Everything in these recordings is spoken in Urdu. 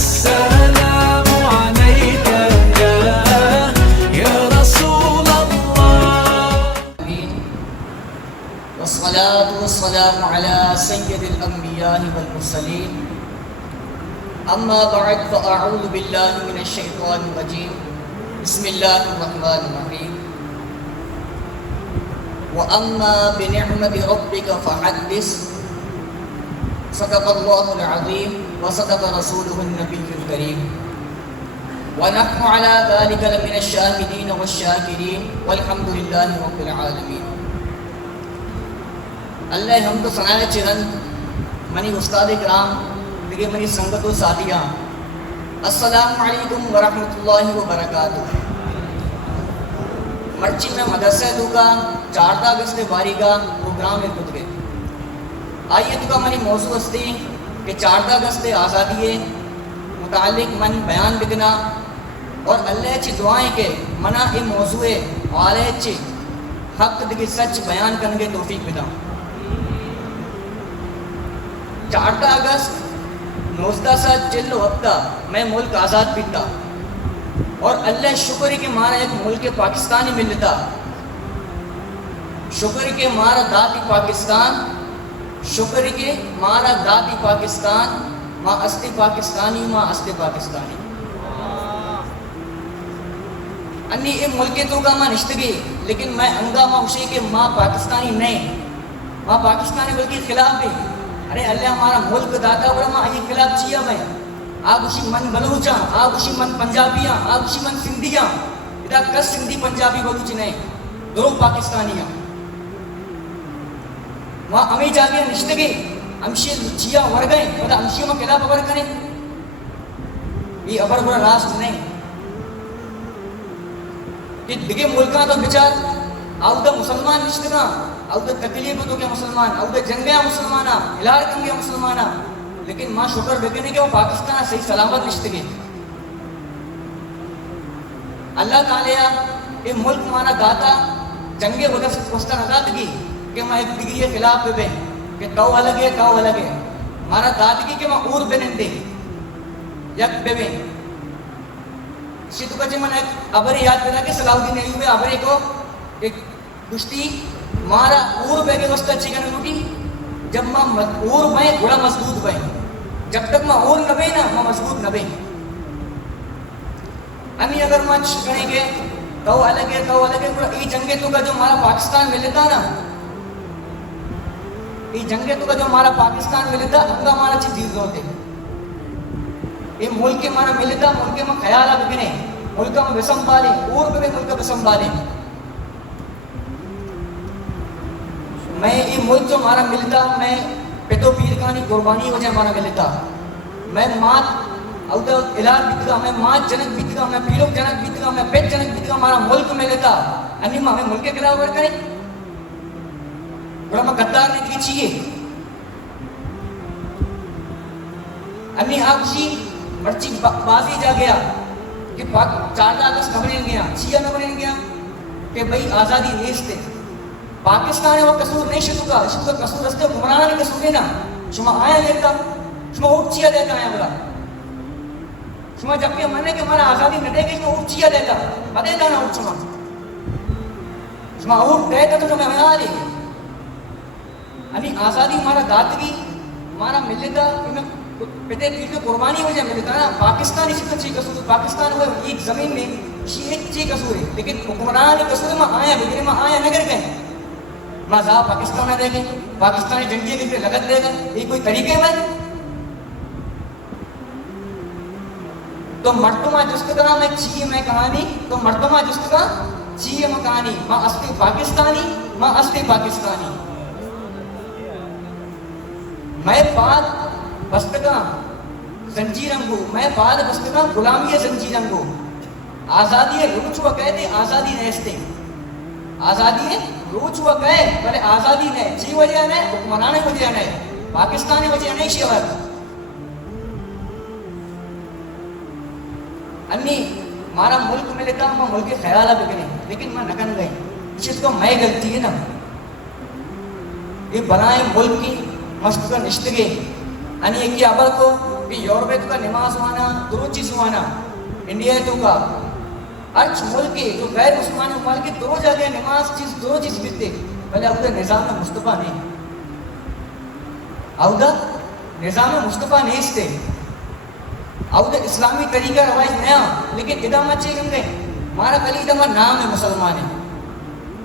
السلام عليك يا رسول الله. والصلاة والسلام على سيد الأنبياء والمرسلين. أما بعد فأعوذ بالله من الشيطان الرجيم. بسم الله الرحمن الرحيم. وأما بنعمة ربك فحدث. صدق الله العظيم وصدق رسوله النبي الكريم. ونحن على ذلك لمن الشاهدين والشاكرين والحمد لله رب العالمين. اللہ حمد و ثناء چرند منی استاد کرام دیگه منی سنگت و ساتھیاں، السلام علیکم ورحمۃ اللہ وبرکاتہ. مرچی میں مدرسہ کا 4 اگست باری کا پروگرام ہے خود کے آئیے تو کا منی موضوع ہستی کہ 4 اگست آزادی متعلق من بیان بکنا اور اللہ چی دعائیں کے منا یہ موضوع آلے چی حق دکی سچ بیان کرنے توفیق بدا. 4 اگست 1940 ہفتہ میں ملک آزاد بیتا اور اللہ شکر کے مارا ایک ملک پاکستانی ملتا، شکر کے مارا داتی پاکستان، شکر کے مارا داتی پاکستان، ماں استی پاکستانی، ماں استی پاکستانی. انی یہ ملک تو کا ماں نشتگی لیکن میں انگا ماں اسی کے ماں پاکستانی نہیں، ماں پاکستانی بلکہ خلاف بھی. ارے اللہ ہمارا ملک داتا اور ماں یہ خلاف چیا میں آپ اسی من بلوچاں، آپ اسی من پنجابیاں، آپ اسی من سندھیاں، ادا کس سندھی پنجابی بلوچ نہیں، دو پاکستانیاں. وہاں امی جا کے نشتگی امشی چیا ور گئے بتا امشیوں میں خلاف ابر کریں، یہ ابر برا راست نہیں کہ دگے ملکاں تو بچار آؤ دا مسلمان نشتگاں، آؤ دا تکلیف تو کیا مسلمان، آؤ دا جنگیاں مسلمانہ ہلار کنگے مسلمانہ، لیکن ماں شکر بکنے کہ وہ پاکستان صحیح سلامت نشتگی. اللہ تعالیٰ یہ ملک مانا داتا جنگے وجہ سے پوستا نداتگی کہ ماں ایک ڈگری خلاف بے کہ تو الگ ہے تو الگ ہے مانا داتگی کہ ماں اور بنندے یک بے بے. اسی تو کچھ من ایک عبری یاد بنا کہ صلاح الدین ایوبی عبری کو ایک کشتی مارا اور بے کے وسط اچھی کرنے لوٹی جب ماں اور بائیں گھوڑا مضبوط بائیں، جب تک ماں اور نہ بائیں نا ماں مضبوط نہ بائیں. انی اگر ماں چکنے کے تو الگ ہے یہ جنگے تو کا جو ہمارا پاکستان میں لیتا نا، یہ جنگے تو کا جو ہمارا پاکستان میں لیتا انگا ہمارا چیز چیز ہوتے یہ ملک ہمارا ملتا ملک میں خیالہ بکنے ملک میں بسم بالے اور بے ملک بسم بالے. میں یہ ملک جو ہمارا ملتا میں پیتو پیر کانی قربانی وجہ ہمارا ملتا، میں مات اودا الار بیتگا، میں مات جنک بیتگا، میں پیلوک جنک بیتگا، میں پیت جنک بیتگا ہمارا ملک ملتا. انی ماں ہمیں ملک کے خلاف ور کریں بڑا میں غدار نے کی چاہیے. انی آپ جی مرچی بازی جا گیا کہ 4 اگست نہ بنیں گیا، چیا نہ بنیں گیا کہ بھئی آزادی نیستے پاکستان ہے وہ قصور نہیں شدو کا قصور رستے گمراہ نہیں قصور ہے نا. شما آیا لیتا شما اوٹ چیا دیتا آیا بلا شما جب کہ مننے کہ ہمارا آزادی نہ دے گی شما اوٹ چیا دیتا بدے دانا اوٹ شما اوٹ دیتا تو شما ہمیں آلی انی آزادی ہمارا داتگی ہمارا ملتا پیتے پیر کے قربانی وجہ ملتا نا. پاکستان اسی تو چیز قصور پاکستان ہوئے ایک زمین میں اسی ایک چیز قصور ہے لیکن حکمران قصور میں آیا بگرے میں آیا نگر گئے ماں صاحب پاکستان میں دے گئے پاکستانی جنگی کے لگت دے گئے یہ کوئی طریقے میں تو مرتبہ جس کا میں چیئے میں کہانی تو مرتبہ جس کا چیئے میں کہانی ماں استی پاکستانی ماں استی پاکستانی. میں پاد بستگاں زنجیرنگو میں پاد بستگاں غلامی زنجیرنگو آزادی روچ و کہتے آزادی نیستے آزادی روچ و کہے بلے آزادی نے چی وجہ نے حکمران وجہ نے پاکستانی وجہ نہیں شیور. انی ہمارا ملک میں لیتا ہوں ملک خیالہ بکنے لیکن میں نکن گئی چیز کو میں غلطی ہے نا یہ بنائے ملک کی مشتگا نشتگے انی ایک ابر کو کہ یورپ کا نماز وانا دروچی سوانا انڈیا تو کا ارچ ملک کے جو غیر مسلمان ممالک کے دو جگہ نماز چیز دو چیز ملتے بھلے اب نظام مصطفیٰ نہیں اب نظام مصطفیٰ نہیں استے اب اسلامی طریقہ روایت نیا لیکن ادام اچھے کم گئے ہمارا کلی ادام نام ہے مسلمان ہے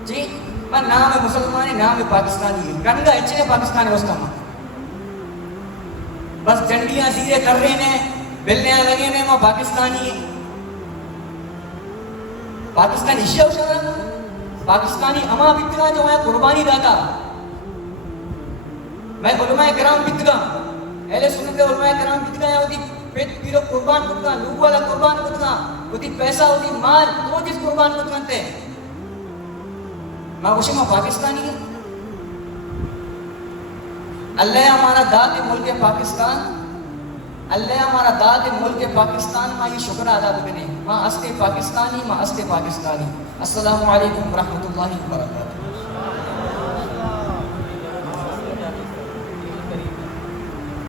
جی میں نام ہے مسلمان ہے نام ہے پاکستانی ہے کنگا اچھے پاکستان ہے اس کا ماں بس جنڈیاں زیرے کر رہے ہیں بلنے لگے ہیں وہ پاکستانی ہے پاکستانی اشیاء شرم پاکستانی اما بتگا جو ہے قربانی داتا میں علماء کرام بتگا اہل سنت علماء کرام بتگا یا ہوتی پیٹ پیرو قربان کتگا لوگ والا قربان کتگا ہوتی پیسہ ہوتی مال دو چیز قربان کتگانتے میں خوشی میں پاکستانی ہے اللہ ہمارا داد ملک پاکستان اللہ ہمارا داد ملک پاکستان میں یہ شکر ادا کرنے ماں ہستے پاکستانی ماں ہستے پاکستانی السلام علیکم ورحمۃ اللہ وبرکاتہ